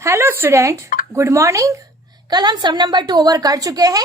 Hello student, good morning. कल हम सम number 2 over कर चुके हैं।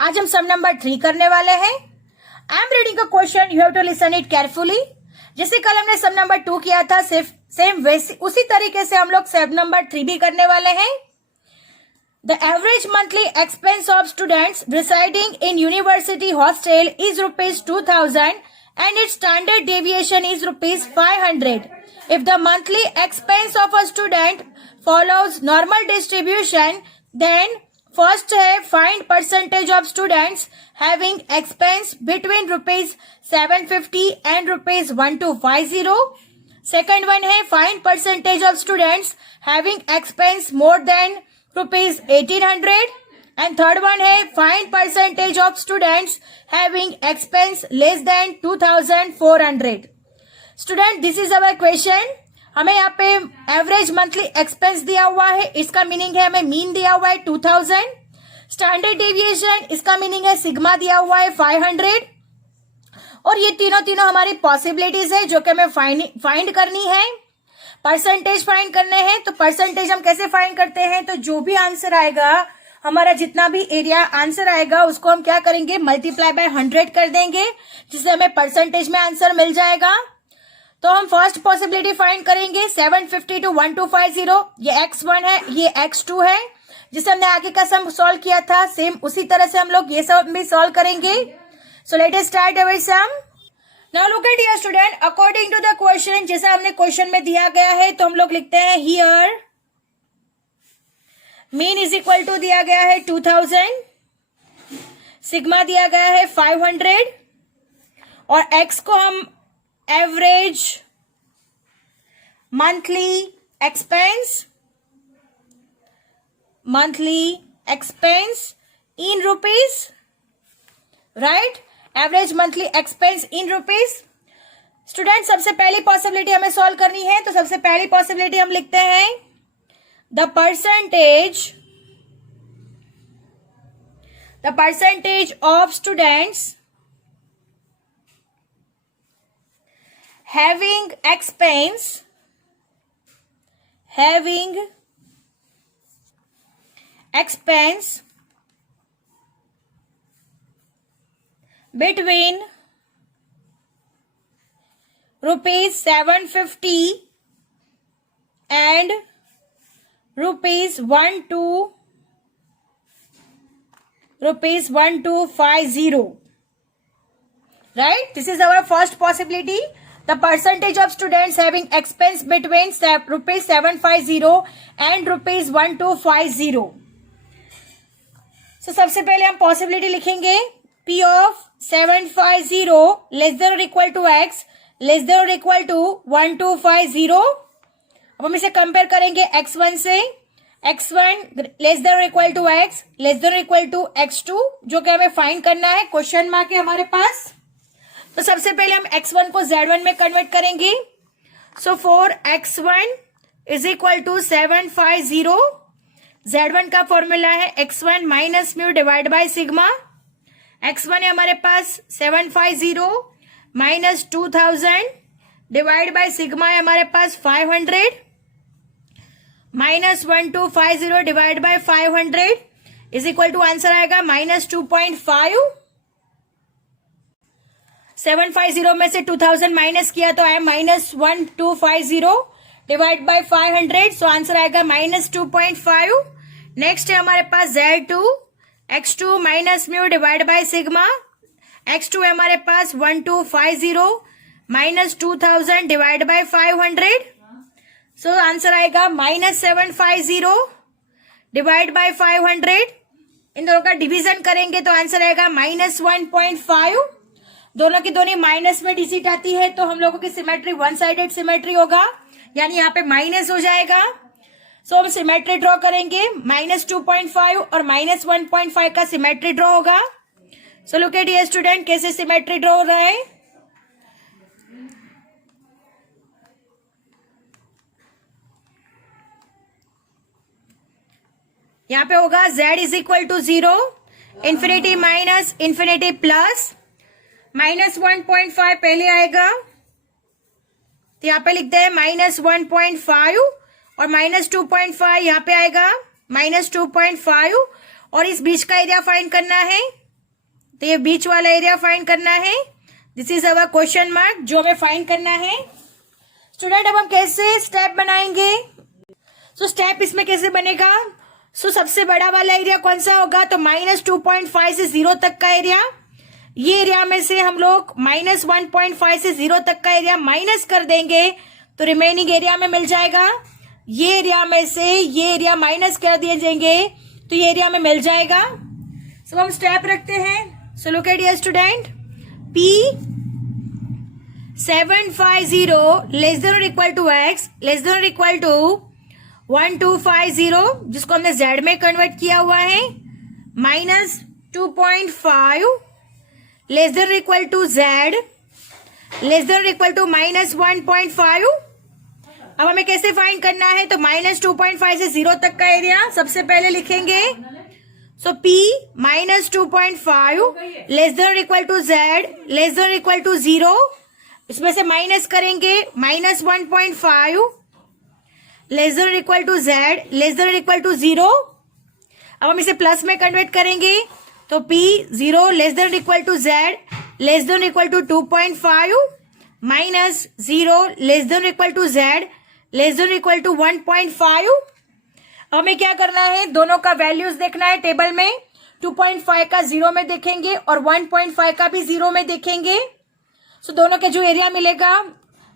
आज हम सम नंबर 3 करने वाले हैं। I am reading a question, you have to listen it carefully. जैसे कल हमने सम नंबर 2 किया था, सिर्फ सेम वैसे उसी तरीके से हम लोग सम नंबर 3 भी करने वाले हैं। The average monthly expense of students residing in university hostel is ₹2000 and its standard deviation is ₹500. If the monthly expense of a student follows normal distribution, then first है find percentage of students having expense between ₹750 and ₹1250. Second one है find percentage of students having expense more than ₹1800. And third one है find percentage of students having expense less than 2400. Student, this is our question. हमें यहाँ पे average monthly expense दिया हुआ है, इसका meaning है हमें मीन दिया हुआ है 2000. स्टैंडर्ड डेविएशन, इसका मीनिंग है सिग्मा दिया हुआ है 500. और ये तीनों हमारी पॉसिबिलिटीज है जो कि हमें फाइंड करनी है। परसेंटेज फाइंड करने हैं, तो परसेंटेज हम कैसे फाइंड करते हैं, तो जो भी आंसर आएगा, हमारा जितना भी एरिया आंसर आएगा उसको हम क्या करेंगे, मल्टीप्लाई बाय 100 कर देंगे, जिससे हमें परसेंटेज में आंसर मिल जाएगा। तो हम फर्स्ट पॉसिबिलिटी फाइंड करेंगे 750 to 1250। ये x1 है, ये x2 है, जिसे हमने आगे का सम सॉल्व किया था, सेम उसी तरह से हम लोग ये सम भी सॉल्व करेंगे। So let us start our sum. Now look at here student, according to the question, जैसा हमने क्वेश्चन में दिया गया है, तो हम लोग लिखते हैं here mean is equal to दिया गया है 2000, सिग्मा दिया गया है 500 और x को हम average monthly expense in rupees, right, average monthly expense in rupees. Student, सबसे पहली पॉसिबिलिटी हमें सॉल्व करनी है, तो सबसे पहली पॉसिबिलिटी हम लिखते हैं the percentage of students having expense between ₹750 and ₹1250, right? This is our first possibility. The percentage of students having expense between ₹750 and ₹1250. So सबसे पहले हम possibility लिखेंगे P of 750 less than or equal to x less than or equal to 1250. अब हम इसे compare करेंगे x1 से, x1 less than और equal to x less than और इक्वल टू x2, जो कि हमें फाइंड करना है, क्वेश्चन मार्क है हमारे पास। तो सबसे पहले हम x1 को z1 में कन्वर्ट करेंगे। So for x1 is equal to 750, z1 का फॉर्मूला है x1 minus mu divide by sigma. x1 है हमारे पास 750 माइनस 2000 डिवाइड बाय सिग्मा है हमारे पास 500 minus 1250 divide by 500 is equal to answer आएगा -2.5। 750 में से 2000 माइनस किया तो आया -1250 डिवाइड बाय 500, सो आंसर आएगा -2.5। नेक्स्ट है हमारे पास Z2, x2 minus mu divide by sigma. x2 है हमारे पास 1250 minus 2000 divide by 500, so answer आएगा -750 डिवाइड बाय 500। इन दोनों का डिवीजन करेंगे तो आंसर आएगा -1.5। दोनों की दोनों माइनस में डिजिट आती है, तो हम लोगों की सिमेट्री वन साइडेड सिमेट्री होगा, यानी यहाँ पे माइनस हो जाएगा। सो हम सिमेट्री ड्रॉ करेंगे, -2.5 और -1.5 का सिमेट्री ड्रॉ होगा। So look at here student, कैसे सिमेट्री ड्रॉ हो रहा है। यहाँ पे होगा z is equal to 0, infinity minus infinity plus, -1.5 पहले आएगा, तो यहाँ पे लिखते हैं -1.5 और -2.5 यहाँ पे आएगा -2.5 और इस बीच का एरिया फाइंड करना है। तो ये बीच वाला एरिया फाइंड करना है। This is our question mark जो हमें फाइंड करना है। स्टूडेंट अब हम कैसे स्टेप बनाएंगे? स्टेप इसमें कैसे बनेगा? सबसे बड़ा वाला एरिया कौन सा होगा? तो -2.5 से 0 तक का एरिया। ये एरिया में से हम लोग -1.5 से 0 तक का एरिया माइनस कर देंगे तो रिमेनिंग एरिया में मिल जाएगा। ये एरिया में से ये एरिया माइनस कर दिए जाएंगे तो ये एरिया में मिल जाएगा। हम स्टेप रखते हैं। So look at dear student, P 750 less than और equal to x less than और इक्वल टू 1250 जिसको हमने z में कन्वर्ट किया हुआ है -2.5 लेस देन और equal to z less than और इक्वल टू -1.5। अब हमें कैसे फाइंड करना है? तो -2.5 से 0 तक का एरिया सबसे पहले लिखेंगे। P -2.5 लेस देन और equal to z less than और इक्वल टू 0, इसमें से माइनस करेंगे -1.5 लेस देन और equal to z less than और इक्वल टू 0। अब हम इसे प्लस में कन्वर्ट करेंगे तो P 0 लेस देन और equal to z less than और equal to 2.5 minus 0 less than और equal to z less than equal to 1.5। हमें क्या करना है? दोनों का वैल्यूज देखना है टेबल में। 2.5 का 0 में देखेंगे और 1.5 का भी 0 में देखेंगे। दोनों के जो एरिया मिलेगा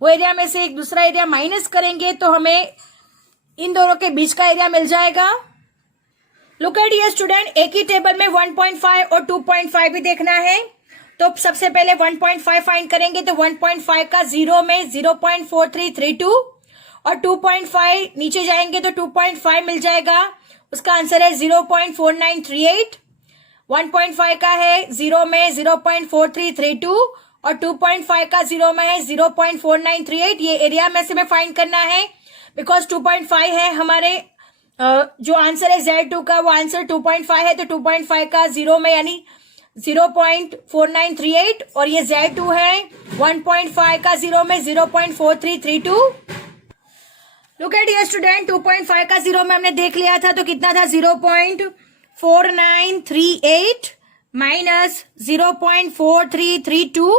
वो एरिया में से एक दूसरा एरिया माइनस करेंगे तो हमें इन दोनों के बीच का एरिया मिल जाएगा। लुक एट डियर स्टूडेंट, एक ही टेबल में 1.5 और 2.5 भी देखना है। तो सबसे पहले 1.5 फाइंड करेंगे तो 1.5 का 0 में 0.4332 और 2.5 नीचे जाएंगे तो 2.5 मिल जाएगा। उसका आंसर है 0.4938। 1.5 का है 0 में 0.4332 और 2.5 का 0 में है 0.4938। ये एरिया में से हमें फाइंड करना है बिकॉज 2.5 है हमारे जो आंसर है Z2 का, वो आंसर 2.5 है। तो 2.5 का 0 में यानी 0.4938 और ये Z2 है 1.5 का 0 में 0.4332। लुक एट डियर स्टूडेंट, 2.5 का 0 में हमने देख लिया था तो कितना था? 0.4938 माइनस 0.4332।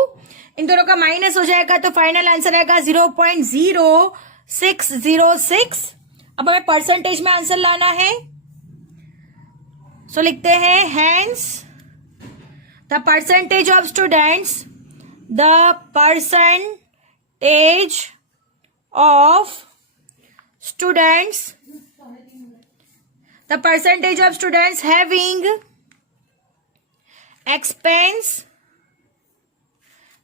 इन दोनों का माइनस हो जाएगा तो फाइनल आंसर आएगा 0.0606। अब हमें परसेंटेज में आंसर लाना है। लिखते हैं hence the percentage of students, the percentage of students, the percentage of students having expense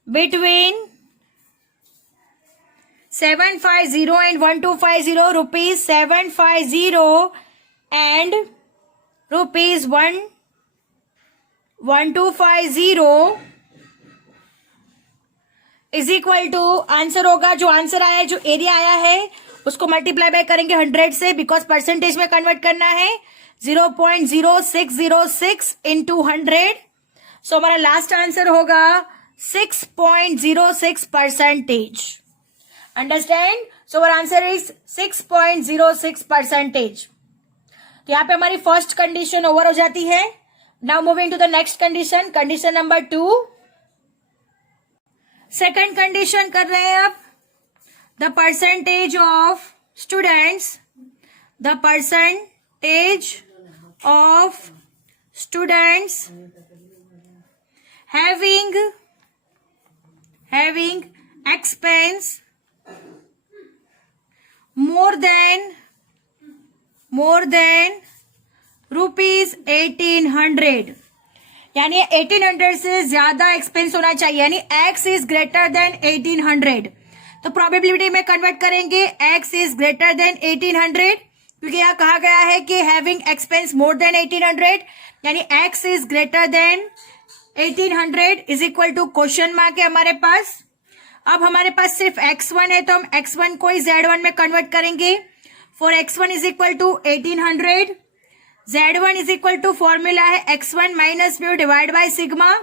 between 750 and 1250, rupees 750 and rupees 1250 is equal to, answer होगा जो आंसर आया है, जो एरिया आया है उसको मल्टीप्लाई बाय करेंगे 100 से बिकॉज परसेंटेज में कन्वर्ट करना है। 0.0606 इंटू 100। हमारा लास्ट आंसर होगा 6.06%। अंडरस्टैंड? Our answer is 6.06%। तो यहाँ पे हमारी फर्स्ट कंडीशन ओवर हो जाती है। Now moving to the next condition, condition number 2। Second condition कर रहे हैं अब। The percentage of students, the percentage of students having expense more than rupees 1800, यानी 1800 से ज्यादा एक्सपेंस होना चाहिए, यानी x इज ग्रेटर देन 1800। तो प्रोबेबिलिटी में कन्वर्ट करेंगे x इज ग्रेटर देन 1800 क्योंकि यहाँ कहा गया है कि हैविंग एक्सपेंस मोर देन 1800, यानी x इज greater than 1800 is equal to question mark है हमारे पास। अब हमारे पास सिर्फ x1 है तो हम x1 को z1 में कन्वर्ट करेंगे। For x1 is equal to 1800, z1 is equal to formula है x1 minus mu divide by sigma.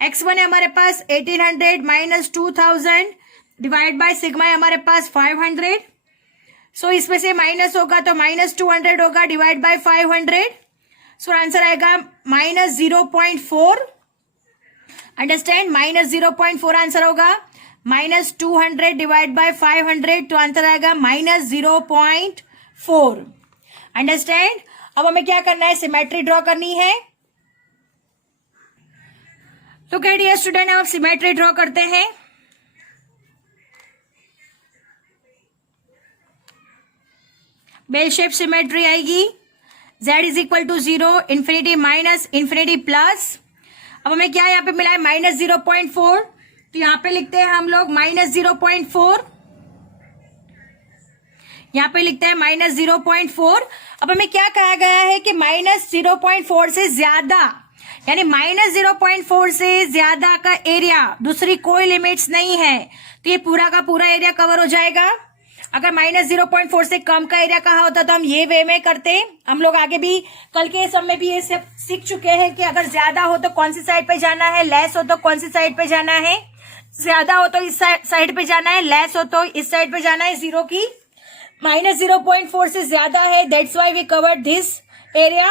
x1 है हमारे पास 1800 माइनस 2000 डिवाइड बाय सिग्मा है हमारे पास 500। सो इसमें से माइनस होगा तो -200 होगा डिवाइड बाय 500. सो आंसर आएगा -0.4. अंडरस्टैंड, -0.4 आंसर होगा. -200 डिवाइड बाय 500 तो आंसर आएगा -0.4. अंडरस्टैंड. अब हमें क्या करना है, सिमेट्री ड्रॉ करनी है. तो कह डियर स्टूडेंट, अब सिमेट्री ड्रॉ करते हैं. बेल शेप सिमेट्री आएगी. z is equal to 0, infinity minus, infinity plus. अब हमें क्या यहाँ पे मिला है, -0.4. तो यहाँ पे लिखते हैं हम लोग -0.4. यहाँ पे लिखते हैं -0.4. अब हमें क्या कहा गया है कि -0.4 से ज्यादा, यानी -0.4 से ज्यादा का एरिया, दूसरी कोई लिमिट्स नहीं है, तो ये पूरा का पूरा एरिया कवर हो जाएगा. अगर -0.4 से कम का एरिया कहा होता तो हम ये वे में करते. हम लोग आगे भी कल के सब में भी ये सब सीख चुके हैं कि अगर ज्यादा हो तो कौन सी साइड पे जाना है, लेस हो तो कौन सी साइड पे जाना है. ज्यादा हो तो इस साइड पे जाना है, लेस हो तो इस साइड पे जाना है जीरो की. -0.4 से ज्यादा है, that's why we covered this area.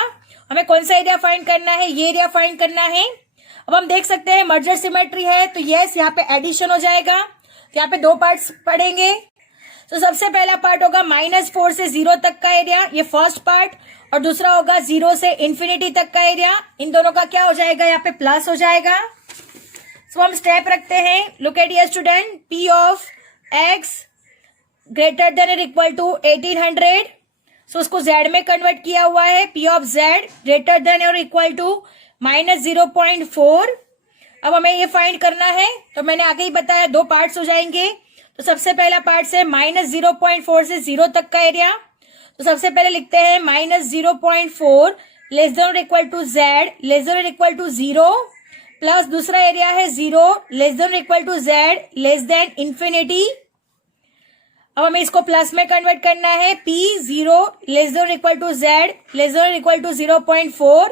हमें कौन सा एरिया फाइंड करना है, ये एरिया फाइंड करना है. अब हम देख सकते हैं मर्जर सिमेट्री है तो यस यहाँ पे एडिशन हो जाएगा. तो यहाँ पे दो पार्ट्स पढ़ेंगे. तो सबसे पहला पार्ट होगा -4 से 0 तक का एरिया, ये फर्स्ट पार्ट, और दूसरा होगा 0 से इंफिनिटी तक का एरिया. इन दोनों का क्या हो जाएगा, यहाँ पे प्लस हो जाएगा. सो हम स्टेप रखते हैं. Look at dear student, P of x greater than और इक्वल टू 1800. सो उसको z में कन्वर्ट किया हुआ है. P of z greater than और इक्वल टू -0.4. अब हमें ये फाइंड करना है. तो मैंने आगे ही बताया दो पार्ट्स हो जाएंगे. तो सबसे पहला पार्ट से -0.4 से 0 तक का एरिया. तो सबसे पहले लिखते हैं -0.4 लेस देन और equal to z less than और इक्वल टू 0, प्लस दूसरा एरिया है 0 लेस देन और equal to z less than infinity. अब हमें इसको प्लस में कन्वर्ट करना है. P 0 लेस देन और equal to z less than और equal to 0.4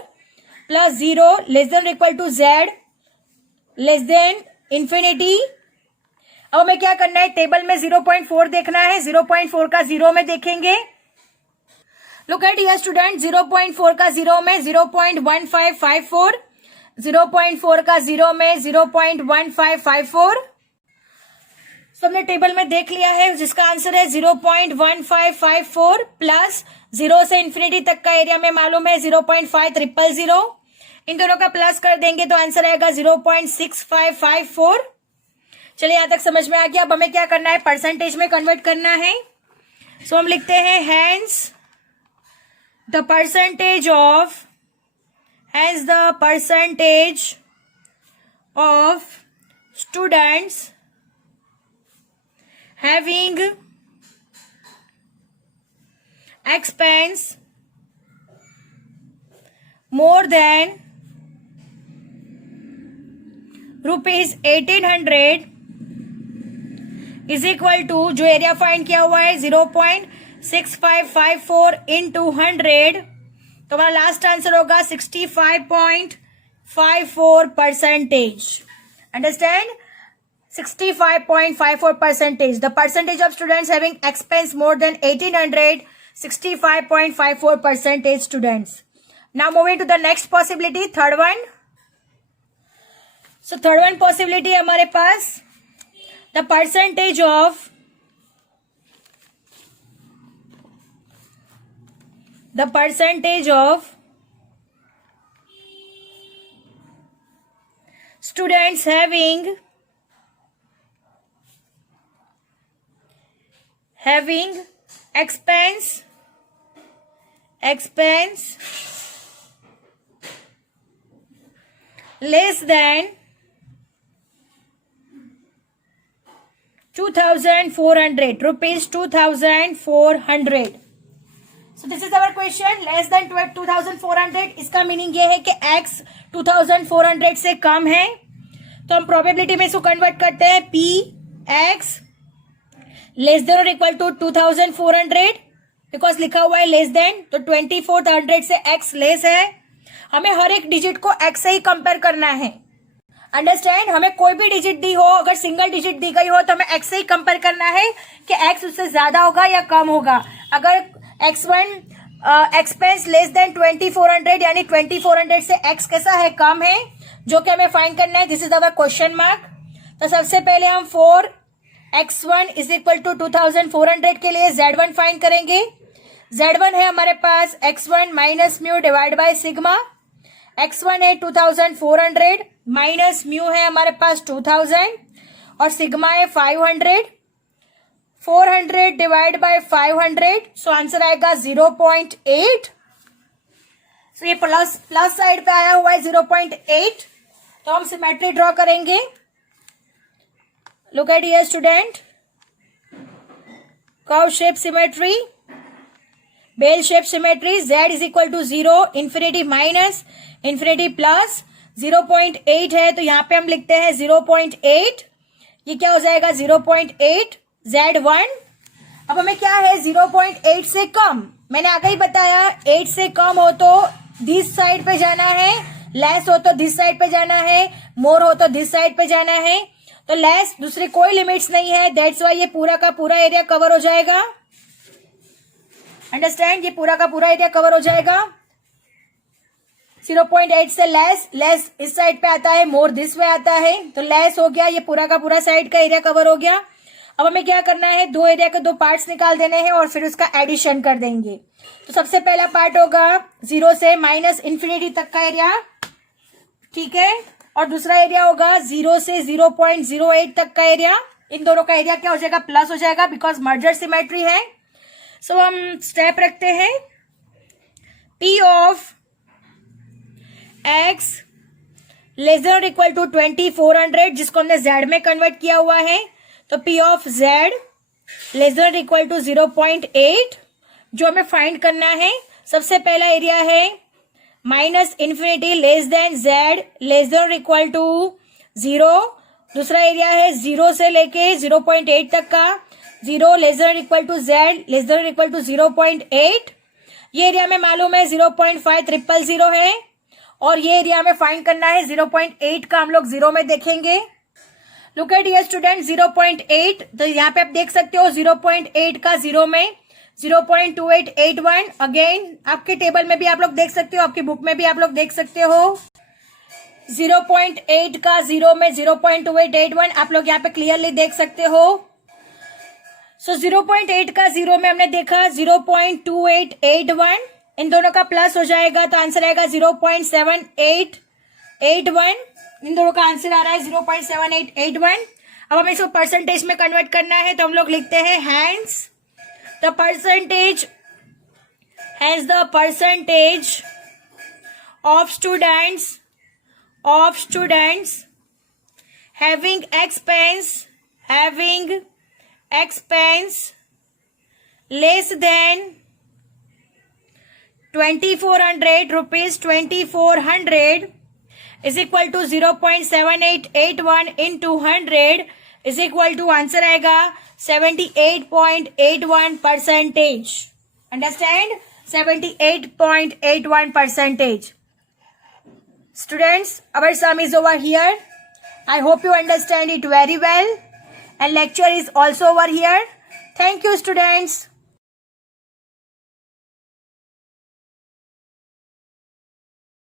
plus 0 less than और equal to z less than infinity. अब हमें क्या करना है, टेबल में 0.4 देखना है. 0.4 का 0 में देखेंगे. लुक एट हियर स्टूडेंट, 0.4 का 0 में 0.1554, 0.4 का 0 में 0.1554. सबने टेबल में देख लिया है, जिसका आंसर है 0.1554 प्लस 0 से इंफिनिटी तक का एरिया में मालूम है 0.5000. इन दोनों का प्लस कर देंगे तो आंसर आएगा 0.6554. चलिए यहां तक समझ में आ गया. अब हमें क्या करना है, परसेंटेज में कन्वर्ट करना है. सो हम लिखते हैं hence the percentage of students having expense more than ₹1800 is equal to, जो एरिया फाइंड किया हुआ है 0.6554 into 100. तो हमारा लास्ट आंसर होगा 65.54%. Understand, 65.54%. The percentage of students having expense more than 1800, 65.54% students. Now moving to the next possibility, third one. So third one possibility हमारे पास, the percentage of students having expense less than 2,400 rupees, 2,400. So this is our question, less than 2,400. इसका meaning ये है कि x 2,400 से कम है. तो हम प्रोबेबिलिटी में इसको कन्वर्ट करते हैं. P x लेस देन और इक्वल टू 2,400, बिकॉज लिखा हुआ है लेस देन, तो 2,400 से x लेस है. हमें हर एक डिजिट को x से ही कंपेयर करना है. अंडरस्टैंड, हमें कोई भी डिजिट दी हो, अगर सिंगल डिजिट दी गई हो तो हमें एक्स से ही कंपेयर करना है कि एक्स उससे ज्यादा होगा या कम होगा। अगर x1 एक्सपेंस लेस देन 2400 यानी 2400 से x कैसा है, कम है, जो कि हमें फाइंड करना है। This is our question mark. तो सबसे पहले हम 4x1 इज इक्वल टू 2400 के लिए z1 फाइंड करेंगे। z1 है हमारे पास x1 minus mu divide by sigma. x1 है 2400 माइनस म्यू है हमारे पास 2000 और सिग्मा है 500। 400 डिवाइड बाय 500, सो आंसर आएगा 0.8। सो ये प्लस साइड पे आया हुआ है 0.8। तो हम सिमेट्री ड्रॉ करेंगे। Look at here student, curve shape symmetry, bell shape symmetry. z is equal to 0, infinity minus infinity plus 0.8 है, तो यहां पे हम लिखते हैं 0.8। ये क्या हो जाएगा 0.8 z1। अब हमें क्या है 0.8 से कम, मैंने आगे ही बताया 8 से कम हो तो दिस साइड पे जाना है, लेस हो तो दिस साइड पे जाना है, मोर हो तो दिस साइड पे जाना है। तो लेस, दूसरी कोई लिमिट्स नहीं है, दैट्स वाई ये पूरा का पूरा एरिया कवर हो जाएगा। अंडरस्टैंड, ये पूरा का पूरा एरिया कवर हो जाएगा। 0.8 से लेस इस साइड पे आता है, मोर दिस वे आता है, तो लेस हो गया, ये पूरा का पूरा साइड का एरिया कवर हो गया। अब हमें क्या करना है, दो एरिया के दो पार्ट्स निकाल देने हैं और फिर उसका एडिशन कर देंगे। तो सबसे पहला पार्ट होगा 0 से माइनस इंफिनिटी तक का एरिया, ठीक है, और दूसरा एरिया होगा 0 से 0.08 तक का एरिया। इन दोनों का एरिया क्या हो जाएगा, प्लस हो जाएगा, बिकॉज मर्जर सिमेट्री है। सो हम स्टेप रखते हैं, P of x less than और इक्वल टू 2400, जिसको हमने z में कन्वर्ट किया हुआ है। तो P of z less than और इक्वल टू 0.8, जो हमें फाइंड करना है। सबसे पहला एरिया है minus infinity less than z less than और इक्वल टू 0। दूसरा एरिया है 0 से लेके 0.8 तक का, 0 लेस देन और equal to z less than और इक्वल टू 0.8। ये एरिया में मालूम है 0.5000 है, और ये एरिया में फाइंड करना है 0.8 का, हम लोग 0 में देखेंगे। लुक एट हियर स्टूडेंट, 0.8, तो यहाँ पे आप देख सकते हो 0.8 का 0 में 0.2881। अगेन आपके टेबल में भी आप लोग देख सकते हो, आपकी बुक में भी आप लोग देख सकते हो। 0.8 का 0 में 0.2881 आप लोग यहाँ पे क्लियरली देख सकते हो। सो 0.8 का 0 में हमने देखा 0.2881, इन दोनों का प्लस हो जाएगा तो आंसर आएगा 0.7881। इन दोनों का आंसर आ रहा है 0.7881। अब हमें इसको परसेंटेज में कन्वर्ट करना है, तो हम लोग लिखते हैं hence the percentage of students having expense less than 2400 rupees, 2400 is equal to 0.7881 into 100 is equal to answer आएगा 78.81%। Understand, 78.81%। Students, our sum is over here. I hope you understand it very well, and lecture is also over here. Thank you, students.